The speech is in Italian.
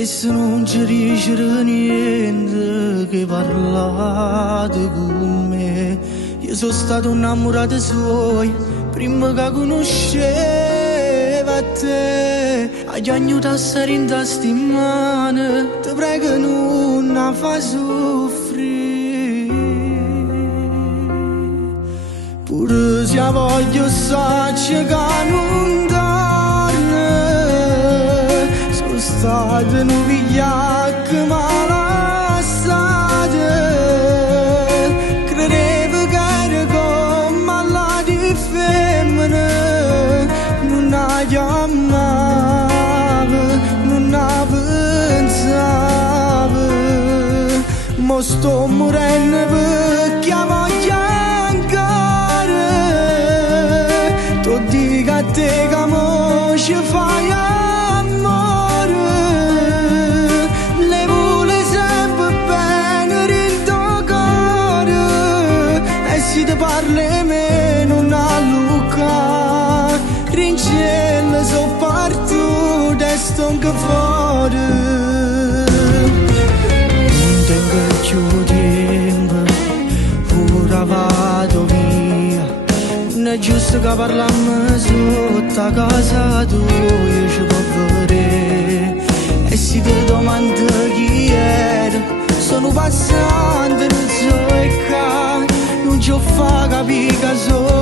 E se non ci dice niente che parlate con me, io sono stato innamorato suoi prima che conosceva te. Hai agnuto a stare in tasti in mano, ti prego non la fai soffrire. Pure se voglio sacce che non state nu vigliacche malassate, credevo che era come alla di femmine, non la chiamavo, non la pensavo, mo sto morendo perché voglio ancora, tu dico a te che mo ci fai si te parli meno una luca, rincella so parto desto anche fuori. Non tengo più tempo, ora vado via. Non è giusto che parliamo sotto a casa tua, ci può vedere. E si ti domanda chi era, sono passante, non so e non ci fa capire che sono